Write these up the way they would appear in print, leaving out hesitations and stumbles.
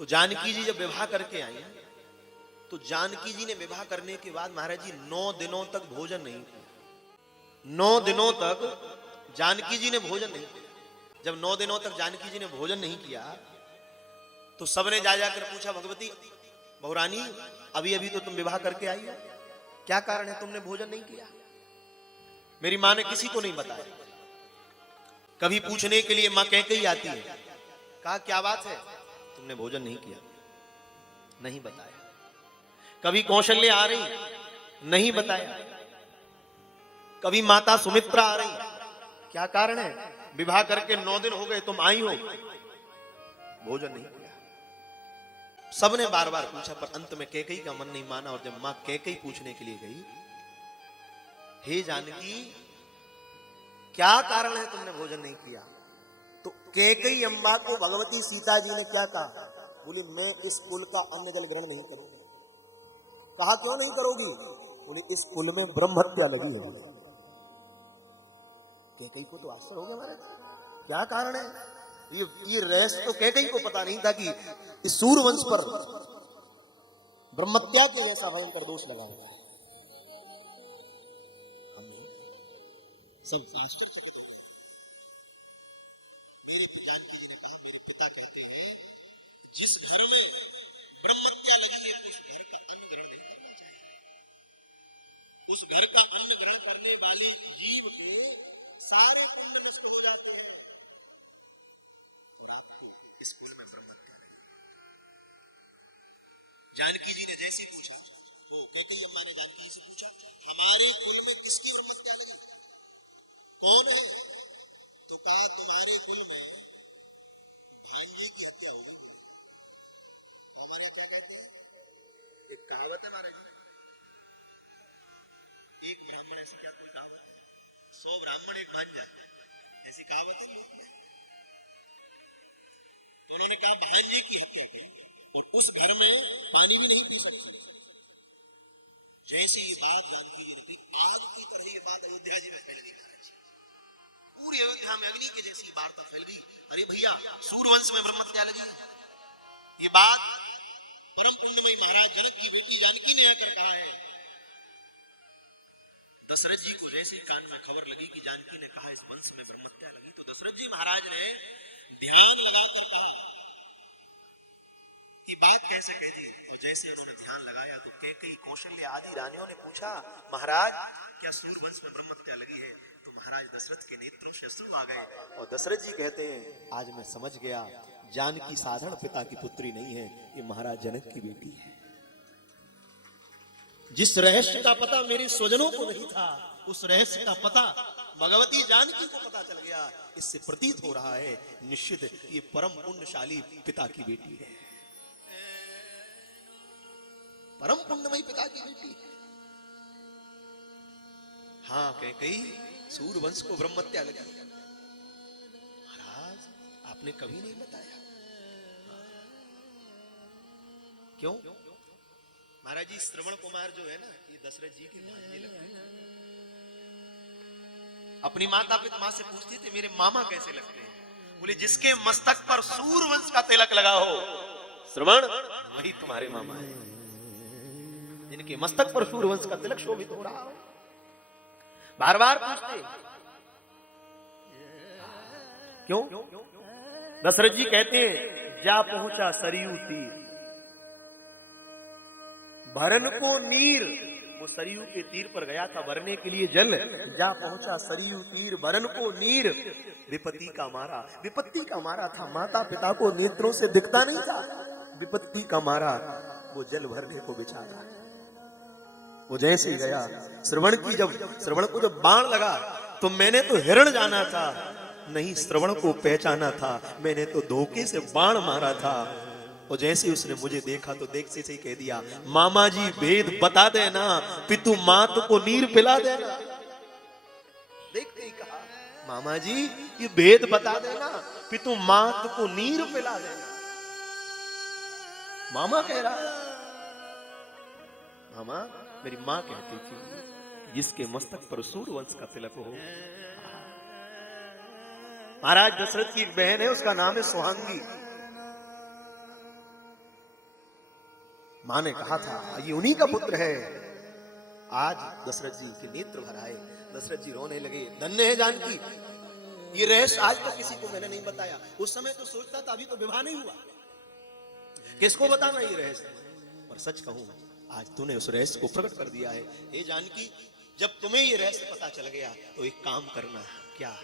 तो जानकी जी जब विवाह करके आई, तो जानकी जी ने विवाह करने के बाद महाराज जी 9 दिनों तक भोजन नहीं किया। 9 दिनों तक जानकी जी ने भोजन नहीं किया। जब 9 दिनों तक जानकी जी ने भोजन नहीं किया, तो सबने जा जाकर पूछा, भगवती बहुरानी अभी अभी तो तुम विवाह करके आई हो, क्या कारण है तुमने भोजन नहीं किया? मेरी मां ने किसी को नहीं बताया। कभी पूछने के लिए मां कैकेयी आती है, कहा क्या बात है तुमने भोजन नहीं किया? नहीं बताया। कभी कौशल्या आ रही, नहीं बताया। कभी माता सुमित्रा आ रही, क्या कारण है? विवाह करके 9 दिन हो गए तुम आई हो, भोजन नहीं किया। सबने बार बार पूछा, पर अंत में कैकेयी का मन नहीं माना। और जब मां कैकेयी पूछने के लिए गई, हे जानकी क्या कारण है तुमने भोजन नहीं किया? तो कैकेयी अम्मा को भगवती सीता जी ने क्या कहा? बोली मैं इस कुल का अन्न जल ग्रहण नहीं करूंगी। कहा क्यों नहीं करोगी? बोली इस कुल में ब्रह्म हत्या लगी है। कैकेयी को तो आश्चर्य हो गया, महाराज क्या कारण है? ये रहस्य तो कैकेयी को पता नहीं था कि इस सूर्यवंश पर ब्रह्मत्या के जैसा भयंकर दोष लगा हुआ है। हमने सब शास्त्र मेरे पिता जी ने कहा, मेरे पिता कहते हैं जिस घर में ब्रह्मत्या लगी है उस घर का अन्न ग्रहण नहीं करना चाहिए। उस घर का अन्न ग्रहण करने वाले जीव के सारे पुण्य नष्ट हो जाते हैं। और आपको इस कुल में ब्रह्मत्या लगी। जानकी जी ने जैसे पूछा, वो कैकेयी अम्मा ने जानकी जी से पूछा, हमारे कुल में किसकी ब्रह्मत्या लगी? कौन है? तो कहा तुम्हारे कुल में भांजे की हत्या होगी। हमारे क्या कहते हैं, एक कहावत है महाराज जी, एक ब्राह्मण ऐसी क्या कोई कहावत है, 100 ब्राह्मण एक भांजा, ऐसी कहावत है। तो उन्होंने कहा भांजे की हत्या की और उस घर में पानी भी नहीं पी सकते। जैसे ये बात जानकी जी ने, आग की तरह ये बात अयोध्या जी में फैल गई। पूरी अयोध्या में अग्नि के जैसी वार्ता फैल गई। अरे भैया सूर्यवंश में ब्रह्मत्या लगी है। ये बात परम पुण्यमयी महाराज जनक की बेटी जानकी ने आकर कहा है। दशरथ जी को जैसे कान में खबर लगी कि जानकी ने कहा इस वंश में ब्रह्मत्या लगी, तो दशरथ जी महाराज ने ध्यान लगाकर कहा कि बात कैसे कहती। और जैसे उन्होंने ध्यान लगाया तो कैकेयी कौशल्या आदि रानियों ने पूछा, महाराज क्या सूर्यवंश में ब्रह्मत्या लगी है? तो महाराज दशरथ के नेत्रों से अश्रु आ गए और दशरथ जी कहते हैं, आज मैं समझ गया जानकी साधारण पिता की पुत्री नहीं है, ये महाराज जनक की बेटी है। जिस रहस्य का पता मेरे स्वजनों को नहीं था, उस रहस्य का पता भगवती जानकी को पता चल गया। इससे प्रतीत हो रहा है निश्चित ये परम पुण्यशाली पिता की बेटी है, परम पुण्यमयी पिता की बेटी। हाँ कैकेयी सूर्यवंश को ब्रह्मत्या लगी। महाराज आपने कभी नहीं बताया, क्यों? महाराज जी श्रवण कुमार जो है ना, ये दशरथ जी के भांजे लगते हैं। अपनी माता पिता मां से पूछती थी मेरे मामा कैसे लगते हैं? बोले जिसके मस्तक पर सूर्यवंश का तिलक लगा हो श्रवण, वही तुम्हारे मामा है। जिनके मस्तक पर सूर्यवंश का तिलक शोभित हो रहा हो। बार बार पूछते क्यों? दशरथ जी कहते हैं जा पहुंचा सरयू तीर, भरन को नीर। वो सरयू के तीर पर गया था भरने के लिए जल। जा पहुंचा सरयू तीर, भरन को नीर। विपत्ति का मारा, विपत्ति का मारा था, माता पिता को नेत्रों से दिखता नहीं था। विपत्ति का मारा वो जल भरने को बेचारा। वो जैसे ही गया श्रवण को जब बाण लगा तो मैंने तो हिरण जाना था, नहीं श्रवण को पहचाना था। मैंने तो धोखे से बाण मारा था। और जैसे उसने मुझे देखा तो देख से ही कह दिया, मामा जी भेद बता देना, पितु मात को नीर पिला देना। देखते ही कहा, मामा जी ये भेद बता देना, पितु मात को नीर पिला देना। मामा कह रहा है, मामा मेरी मां कहती थी जिसके मस्तक पर सूर्यवंश का तिलक हो। महाराज दशरथ की एक बहन है, उसका नाम है सुहांगी। मां ने कहा था ये उन्हीं का पुत्र है। आज दशरथ जी के नेत्र भर आए, दशरथ जी रोने लगे। धन्य है जानकी, ये रहस्य आज तक किसी को मैंने नहीं बताया। उस समय तो सोचता था अभी तो विवाह नहीं हुआ, किसको बताना ये रहस्य, पर सच कहूं आज तूने उस रहस्य को प्रकट कर दिया है। हे जानकी, जब तुम्हें ये रहस्य पता चल गया तो एक काम करना, क्या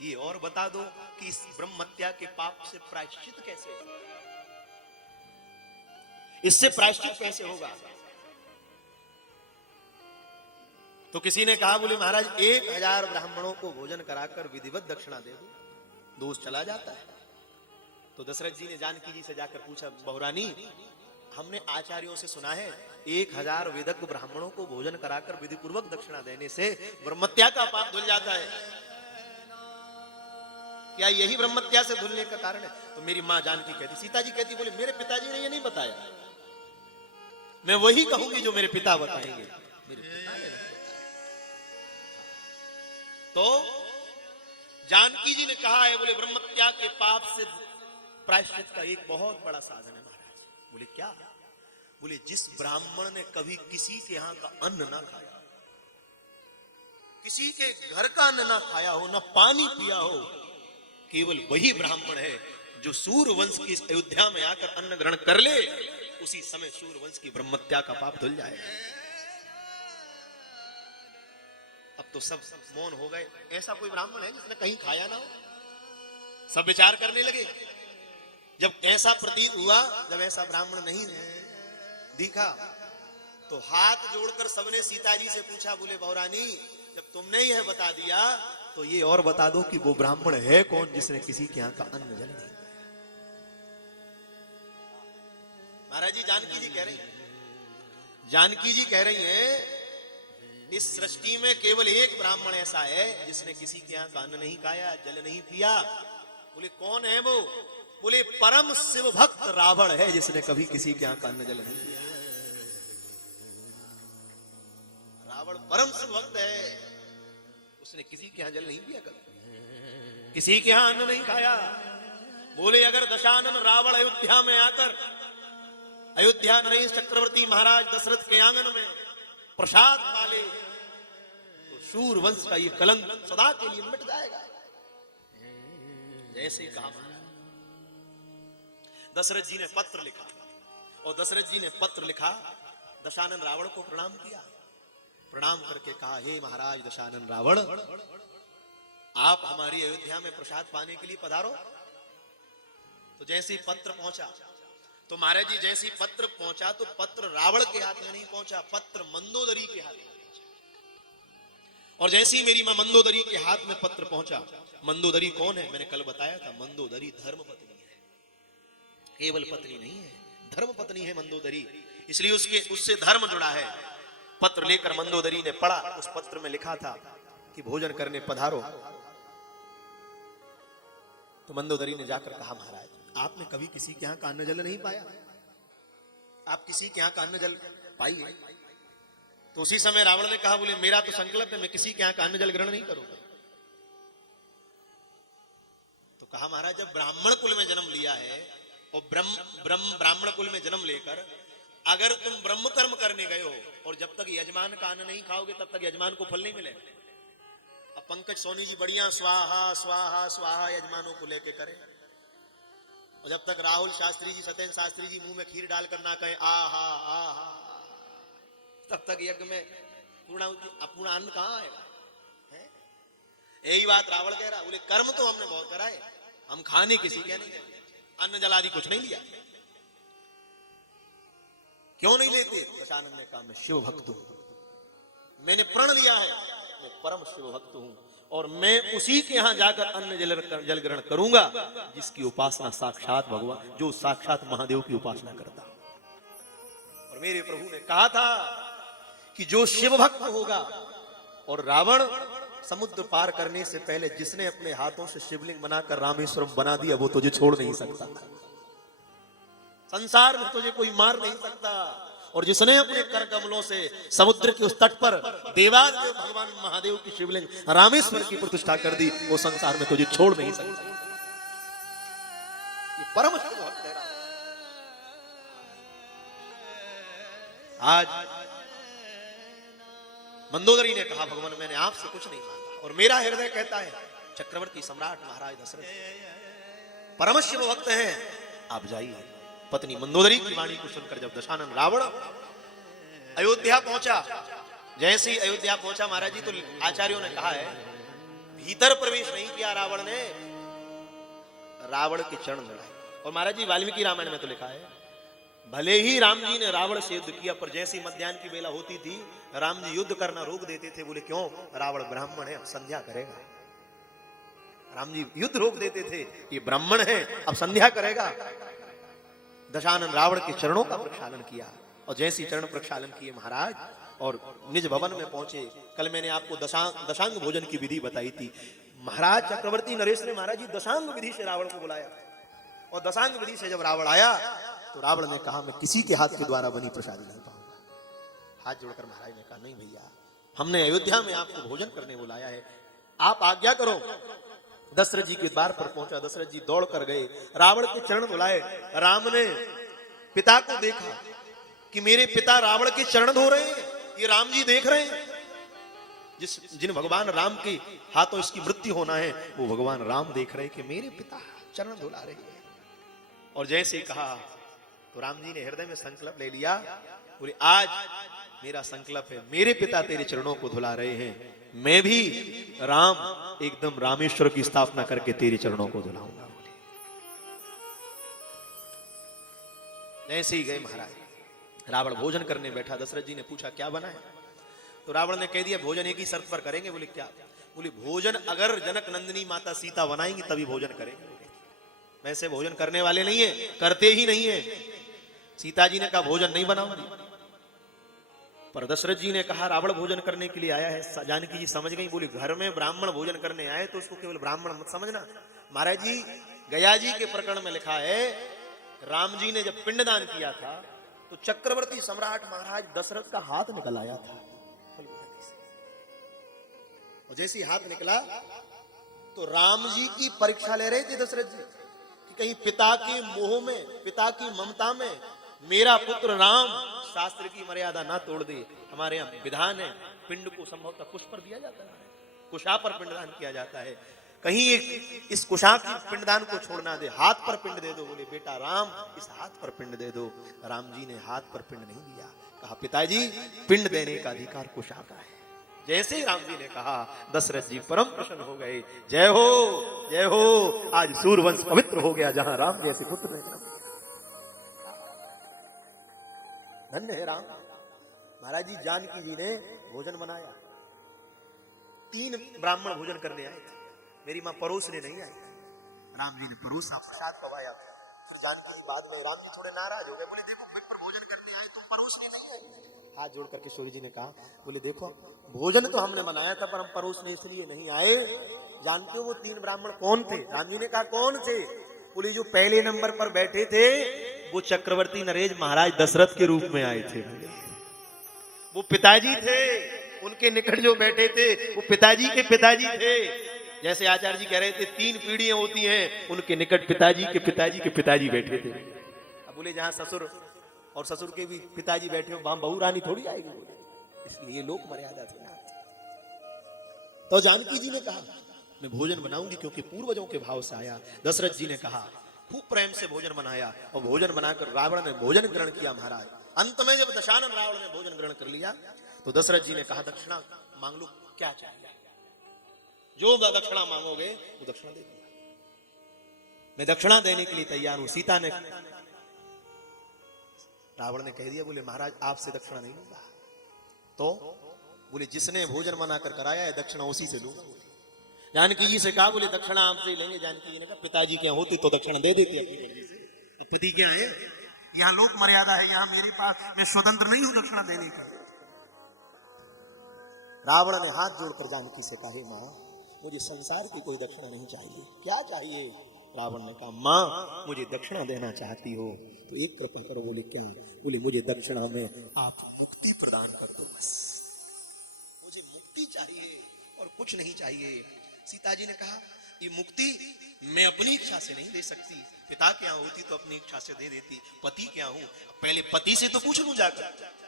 ये और बता दो कि इस ब्रह्महत्या के पाप से प्रायश्चित कैसे होगा, इससे प्रायश्चित कैसे होगा। तो किसी ने कहा, बोले महाराज 1000 ब्राह्मणों को भोजन कराकर विधिवत दक्षिणा दे दो, दोष चला जाता है। तो दशरथ जी ने जानकी जी से जाकर पूछा, बहुरानी हमने आचार्यों से सुना है 1000 वेदज्ञ ब्राह्मणों को भोजन कराकर विधि पूर्वक दक्षिणा देने से ब्रह्महत्या का पाप धुल जाता है, क्या यही ब्रह्महत्या से धुलने का कारण है? तो मेरी मां जानकी कहती, सीता जी कहती, बोले मेरे पिताजी ने ये नहीं बताया, मैं वही कहूंगी जो मेरे पिता बताएंगे, मेरे पिता ने नहीं बताया। तो जानकी जी ने कहा है, बोले ब्रह्महत्या के पाप से प्रायश्चित का एक बहुत बड़ा साधन है महाराज। बोले क्या? बोले जिस ब्राह्मण ने कभी किसी के यहां का अन्न ना खाया, किसी के घर का अन्न ना खाया हो, ना पानी पिया हो, केवल वही ब्राह्मण है जो सूर्यवंश की अयोध्या में आकर अन्न ग्रहण कर ले, उसी समय सूर्यवंश की ब्रह्महत्या का पाप धुल जाएगा। अब तो सब मौन हो गए, ऐसा कोई ब्राह्मण है जिसने कहीं खाया ना हो? सब विचार करने लगे। जब ऐसा प्रतीत हुआ, जब ऐसा ब्राह्मण नहीं दिखा, तो हाथ जोड़कर सबने सीता जी से पूछा, बोले बहुरानी जब तुमने यह बता दिया तो ये और बता दो कि वो ब्राह्मण है कौन जिसने किसी के यहां का अन्न जल नहीं। महाराज जी जानकी जी कह रही हैं, जानकी जी कह रही हैं इस सृष्टि में केवल एक ब्राह्मण ऐसा है जिसने किसी के यहां का अन्न नहीं खाया, जल नहीं पिया। बोले कौन है वो? बोले परम शिव भक्त रावण है जिसने कभी किसी के यहां का अन्न जल नहीं पिया। रावण परम शिव भक्त है, उसने किसी के यहां जल नहीं पिया, कभी किसी के यहां अन्न नहीं खाया। बोले अगर दशानन रावण अयोध्या में आकर, अयोध्या नरेश चक्रवर्ती महाराज दशरथ के आंगन में प्रसाद पाले तो शूर वंश का ये कलंक सदा के लिए मिट जाएगा। जैसे कहा दशरथ जी ने पत्र लिखा, और दशरथ जी ने पत्र लिखा, दशानन रावण को प्रणाम किया, प्रणाम करके कहा, हे महाराज दशानन रावण, आप हमारी अयोध्या में प्रसाद पाने के लिए पधारो। तो जैसे ही पत्र पहुंचा, तो महाराज जी जैसे ही पत्र पहुंचा तो पत्र रावण के हाथ में नहीं पहुंचा, पत्र मंदोदरी के हाथ में पहुंचा। और जैसे ही मेरी मां मंदोदरी के हाथ में पत्र पहुंचा, मंदोदरी कौन है? मैंने कल बताया था, मंदोदरी धर्म पत्नी है, केवल पत्नी नहीं है, धर्म पत्नी है मंदोदरी, इसलिए उससे धर्म जुड़ा है। पत्र लेकर मंदोदरी ने पढ़ा, उस पत्र में लिखा था कि भोजन करने पधारो। तो मंदोदरी ने जाकर कहा, महाराज आपने कभी किसी के यहां का अन्न जल नहीं पाया, आप किसी के यहां का अन्न जल पाइए। तो उसी समय रावण ने कहा, बोले मेरा तो संकल्प है मैं किसी के यहां का अन्न जल ग्रहण नहीं करूंगा। तो कहा, महाराज जब ब्राह्मण कुल में जन्म लिया है और ब्राह्मण कुल में जन्म लेकर अगर तुम ब्रह्म कर्म करने गए हो और जब तक यजमान का अन्न नहीं खाओगे तब तक यजमान को फल नहीं मिलेगा। अब पंकज सोनी जी बढ़िया स्वाहा स्वाहा स्वाहा यजमानों को लेके करें, और जब तक राहुल शास्त्री जी, सत्येंद्र शास्त्री जी मुंह में खीर डालकर ना कहें आहा आहा, तब तक यज्ञ में पूर्ण अन्न कहां आएगा? यही बात रावण कह रहा, बोले कर्म तो हमने बहुत कराए, हम खाने किसी के नहीं, अन्न जल आदि कुछ नहीं लिया। क्यों नहीं लेते? दशानन ने कहा, मैं शिव भक्त हूं, मैंने प्रण लिया है, मैं परम शिव भक्त हूं, और मैं उसी के यहां जाकर अन्न जल ग्रहण करूंगा जिसकी उपासना साक्षात भगवान, जो साक्षात महादेव की उपासना करता। और मेरे प्रभु ने कहा था कि जो शिव भक्त होगा, और रावण समुद्र पार करने से पहले जिसने अपने हाथों से शिवलिंग बनाकर रामेश्वरम बना दिया, वो तुझे छोड़ नहीं सकता, संसार में तुझे कोई मार नहीं सकता। और जिसने अपने कर कमलों से समुद्र के उस तट पर देवादेव भगवान महादेव की शिवलिंग रामेश्वर की प्रतिष्ठा कर दी, वो संसार में तुझे छोड़ नहीं सकता। ये परम शिव भक्त है। आज मंदोदरी ने कहा, भगवान मैंने आपसे कुछ नहीं मांगा और मेरा हृदय कहता है चक्रवर्ती सम्राट महाराज दशरथ परम शिव भक्त हैं, आप जाइए। पत्नी मंदोदरी की वाणी को सुनकर जब दशानन रावण अयोध्या पहुंचा, जैसे ही अयोध्या पहुंचा महाराज जी, तो आचार्यों ने कहा है भीतर प्रवेश नहीं किया रावण ने, रावण के चरण धराए। और महाराज जी वाल्मीकि रामायण में तो लिखा है भले ही राम जी ने रावण से युद्ध किया, पर जैसी मध्याह्न की बेला होती थी राम जी युद्ध करना रोक देते थे। बोले क्यों? रावण ब्राह्मण है, अब संध्या करेगा। राम जी युद्ध रोक देते थे, ये ब्राह्मण है अब संध्या करेगा। दशानन रावण के चरणों का प्रक्षालन किया और जैसी चरण प्रक्षालन किए महाराज और निज भवन में पहुंचे। कल मैंने आपको दशांग भोजन की विधि बताई थी। महाराज चक्रवर्ती नरेश ने महाराज जी दशांग विधि से रावण को बुलाया और दशांग विधि से जब रावण आया तो रावण ने कहा मैं किसी के हाथ के द्वारा बनी प्रसादी नहीं पाऊंगा। हाथ जोड़कर महाराज ने कहा नहीं भैया, हमने अयोध्या में आपको भोजन करने बुलाया है, आप आज्ञा करो। दशरथ जी के द्वार पर पहुंचा, दशरथ जी दौड़ कर गए, रावण के चरण धुलाए। राम ने पिता को देखा कि मेरे पिता रावण के चरण धो रहे हैं, ये राम जी देख रहे हैं। जिन भगवान राम के हाथों इसकी मृत्यु होना है वो भगवान राम देख रहे हैं कि मेरे पिता चरण धुला रहे हैं। और जैसे कहा तो राम जी ने हृदय में संकल्प ले लिया, बोले आज मेरा संकल्प है, मेरे पिता तेरे चरणों को धुला रहे हैं, मैं भी राम एकदम रामेश्वर की स्थापना करके तेरे चरणों को धुलाऊंगा। बोले ऐसे ही गए महाराज। रावण भोजन करने बैठा, दशरथ जी ने पूछा क्या बना है? तो रावण ने कह दिया भोजन एक ही शर्त पर करेंगे। बोले क्या? बोले भोजन अगर जनक नंदिनी माता सीता बनाएंगी तभी भोजन करेंगे, वैसे भोजन करने वाले नहीं है, करते ही नहीं है। सीता जी ने कहा भोजन नहीं बनाऊंगी, पर दशरथ जी ने कहा रावण भोजन करने के लिए आया है। जानकी जी समझ गई, बोली घर में ब्राह्मण भोजन करने आए तो उसको केवल ब्राह्मण मत समझना। महाराज जी गया जी के प्रकरण में लिखा है राम जी ने जब पिंडदान किया था तो चक्रवर्ती सम्राट महाराज दशरथ का हाथ निकल आया था, और जैसे हाथ निकला तो राम जी की परीक्षा ले रहे थे दशरथ जी कि कहीं पिता के मोह में, पिता की ममता में मेरा पुत्र राम शास्त्र की मर्यादा ना तोड़ दे। हमारे यहाँ विधान है पिंड को संभवतः कुश पर दिया जाता है, कुशा पर पिंडदान किया जाता है, कहीं इस कुशा की पिंडदान को छोड़ना दे, हाथ पर पिंड दे दो। बोले बेटा राम इस हाथ पर पिंड दे दो। राम जी ने हाथ पर पिंड नहीं दिया, कहा पिताजी पिंड देने का अधिकार कुशा का है। जैसे ही राम जी ने कहा दशरथ जी परम प्रसन्न हो गए। जय हो जय हो, आज सूर्यवंश पवित्र हो गया जहां राम जैसे पुत्र ने जन्म। धन्य है राम। महाराज जी जानकी जी ने भोजन बनाया, 3 ब्राह्मण भोजन करने आए थे, मेरी मां परोसने नहीं आई। राम जी ने परोसा, प्रसाद पवाया। फिर जानकी जी बाद में राम जी थोड़े नाराज हो गए, बोले देखो विप्र भोजन करने आए तुम परोसने नहीं आए। हाथ जोड़ करके किशोरी जी ने कहा, बोले देखो भोजन तो हमने बनाया था पर हम परोसने इसलिए नहीं आए। जानते हो वो 3 ब्राह्मण कौन थे? राम जी ने कहा कौन थे? बोले जो पहले नंबर पर बैठे थे वो चक्रवर्ती नरेश महाराज दशरथ के रूप में आए थे। वो पिताजी थे, उनके निकट जो बैठे थे वो पिताजी के पिताजी थे। जैसे आचार्य जी कह रहे थे 3 पीढ़ियां होती हैं, उनके निकट पिताजी के पिताजी के पिताजी बैठे थे। अब बोले जहां ससुर और ससुर के भी पिताजी बैठे हो वहां बहू रानी थोड़ी आएगी, बोले इसलिए लोक मर्यादा थी ना। तो जानकी जी ने कहा मैं भोजन बनाऊंगी क्योंकि पूर्वजों के भाव से आया। दशरथ जी ने कहा खूब प्रेम से भोजन बनाया और भोजन बनाकर रावण ने भोजन ग्रहण किया। महाराज अंत में जब दशानन रावण ने भोजन ग्रहण कर लिया तो दशरथ जी ने कहा दक्षिणा मांग लो, क्या चाहिए? जो दक्षिणा मांगोगे वो दक्षिणा दे दूंगा, मैं दक्षिणा देने के लिए तैयार हूं। सीता ने, रावण ने कह दिया, बोले महाराज आपसे दक्षिणा नहीं लूंगा। तो बोले जिसने भोजन बनाकर कराया है दक्षिणा उसी से लूंगा। जानकी जी से कहा, बोले दक्षिणा आपसे लेंगे। जानकी जी ने कहा पिताजी क्या होती तो दक्षिणा दे देती अपनी मर्जी से, तो पति क्या है, यहाँ लोक मर्यादा है, यहाँ मेरे पास मैं स्वतंत्र नहीं हूं दक्षिणा देने का। रावण ने हाथ जोड़कर जानकी से कहा, मां मुझे संसार की कोई दक्षिणा नहीं चाहिए। क्या चाहिए? रावण ने कहा मां मुझे दक्षिणा देना चाहती हो तो एक कृपा करो। बोले क्या? बोले मुझे दक्षिणा में आप मुक्ति प्रदान कर दो, बस मुझे मुक्ति चाहिए और कुछ नहीं चाहिए। सीता जी ने कहा ये मुक्ति मैं अपनी इच्छा से नहीं दे सकती, पिता क्या होती तो अपनी इच्छा से दे देती, पति क्या हूं, पहले पति से तो पूछ लूं जाकर।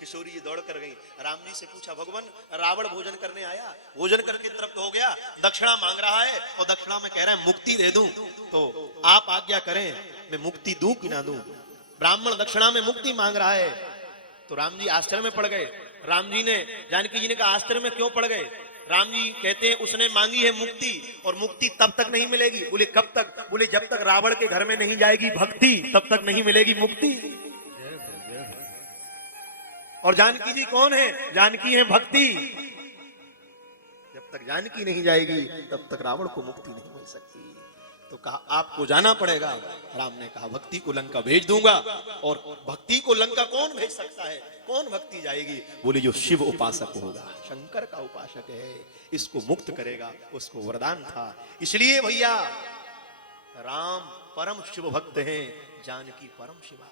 किशोरी जी दौड़ कर गई, राम जी से पूछा, भगवान रावण भोजन करने आया, भोजन करके तृप्त हो गया, दक्षिणा मांग रहा है और दक्षिणा में कह रहा है मुक्ति दे दूं, तो आप आज्ञा करें मैं मुक्ति दूं कि ना दूं। ब्राह्मण दक्षिणा में मुक्ति मांग रहा है। तो राम जी आश्चर्य में पड़ गए। राम जी ने, जानकी जी ने कहा आश्चर्य में क्यों पड़ गए? राम जी कहते हैं उसने मांगी है मुक्ति, और मुक्ति तब तक नहीं मिलेगी। बोले कब तक? बोले जब तक रावण के घर में नहीं जाएगी भक्ति तब तक नहीं मिलेगी मुक्ति। और जानकी जी कौन है? जानकी है भक्ति। जब तक जानकी नहीं जाएगी तब तक रावण को मुक्ति नहीं मिल सकती। तो कहा आपको जाना पड़ेगा। राम ने कहा भक्ति को लंका भेज दूंगा। और भक्ति को लंका कौन भेज सकता है? कौन भक्ति जाएगी? बोले जो शिव उपासक होगा, शंकर का उपासक है, इसको मुक्त करेगा, उसको वरदान था। इसलिए भैया राम परम शिव भक्त हैं, जानकी परम शिवा।